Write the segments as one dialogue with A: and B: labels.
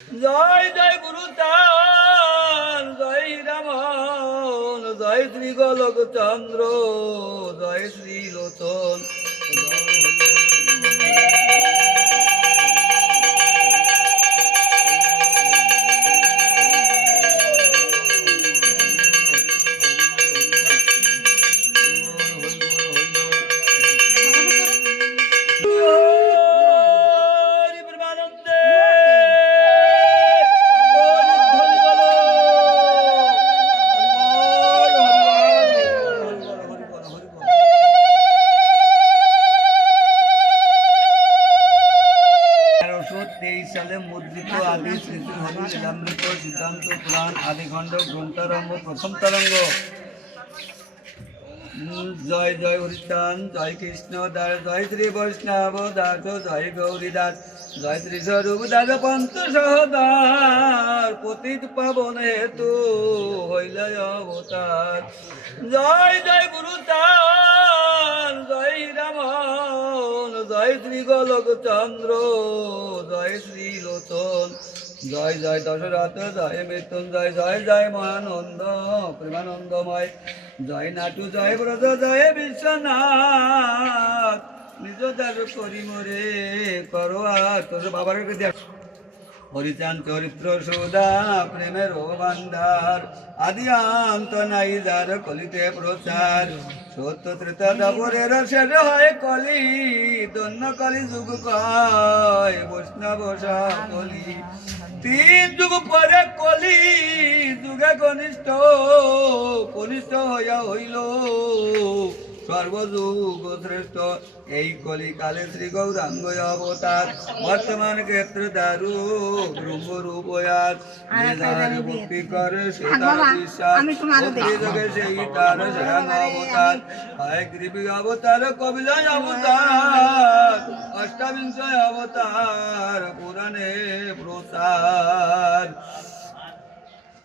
A: জয় জয় গুরু তান জয় রামন জয় শ্রী গোলক চন্দ্র জয় শ্রী লোচন তেইশ সালে মুদ্রিত আদি স্মৃতি হরি লীলামৃত সিদ্ধান্ত, পুরাণ, আদিখণ্ড, গ্রন্থারম্ভ, প্রথম তরঙ্গ। জয় জয় হরিচান, জয় কৃষ্ণ দাস জয় শ্রী বৈষ্ণব দাস জয় গৌরী দাস জয় শ্রী স্বরূপ দাস পন্ত সহদার পতিত পাবন হেতু হইল অবতার। জয় জয় গুরু জয় রামন জয় শ্রী গোলক চন্দ্র জয় শ্রী লোচন জয় জয় দশরথ, জয় মৃত্যুঞ্জয়, জয় জয় মহানন্দ, প্রেমানন্দময়, জয় নাটু, জয় ব্রত জয় বিশ্বনাথ। নিজ দাস করি মরে, করো তোর বাবার দেখ হরিচান চরিত্র সুদা প্রেমের ভান্ডার। আদি অন্ত নাই যার কলিতে প্রচার। সত্য ত্রেতা দাবরের শেষ হয় কলি, দন্য কলি যুগ কয়, বৈষ্ণব কলি। তিন যুগ পরে কলি, যুগে কনিষ্ঠ কনিষ্ঠ হইয়া হইল। সর্বযুগ শ্রেষ্ঠ এই কলিকালে শ্রী গৌরাঙ্গ অবতার। বর্তমান ক্ষেত্র দারু ব্রহ্ম রূপয়ার ভক্তি করে সে বিশ্বাস। ভক্তি যোগে সেই তার স্বয়ং অবতার। হয় কৃপি অবতার কবিলয় অবতার। অষ্টাবিংশ অবতার পুরাণে প্রসার।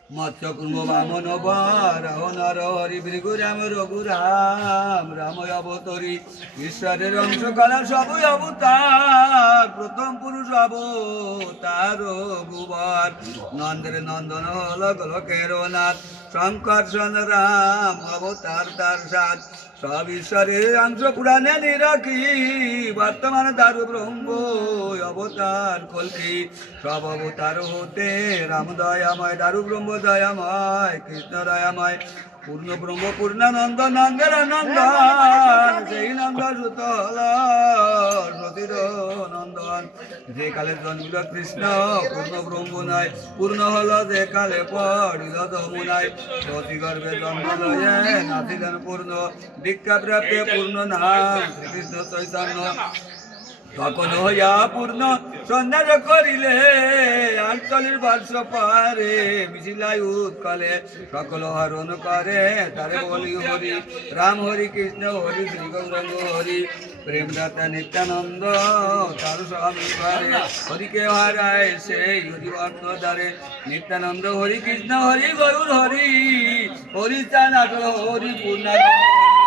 A: মৎস্য কুম্ভ বামন বারহ নর হরি ভৃগু রাম রঘু রাম রাম অবতরী ঈশ্বরের অংশ কলা সবই অবতার, প্রথম পুরুষ অবতার রঘুবর নন্দের নন্দন হল লোকের নাথ শঙ্কর্ষণ রাম অবতার তার সাথ সব ঈশ্বরের অংশ পুরাণে নিরখি। বর্তমান দারু ব্রহ্ম অবতার কলকি। সব অবতার হতে রাম দয়াময় দারু ব্রহ্ম দয়াময় কৃষ্ণ দয়াময় পূর্ণ ব্রহ্ম পূর্ণানন্দ নন্দের নন্দন সেই নন্দ সুত হল সতীর নন্দন যে কালে জন্মিল কৃষ্ণ, পূর্ণ ব্রহ্ম নয় পূর্ণ হল যে কালে পড়িল যমুনায় সতী গর্ভে জন্ম লয়ে নাচিলেন পূর্ণ দীক্ষা প্রাপ্তে পূর্ণ নাম শ্রীকৃষ্ণ চৈতন্য। তখন হইয়া পূর্ণ সন্ন্যাস করিলে আঞ্চলের বর্ষ পারে মিশিলাই উৎকলে। সকল হরণ করে তারে বলি হরি, রাম হরি কৃষ্ণ হরি শ্রী গৌরঙ্গ হরি। প্রেমদাতা নিত্যানন্দ তার স্বামী পারে হরিকে হারায় সেই হরি ভক্ত দ্বারে নিত্যানন্দ হরি কৃষ্ণ হরি গরুর হরি হরি চান হরি পূর্ণানন্দ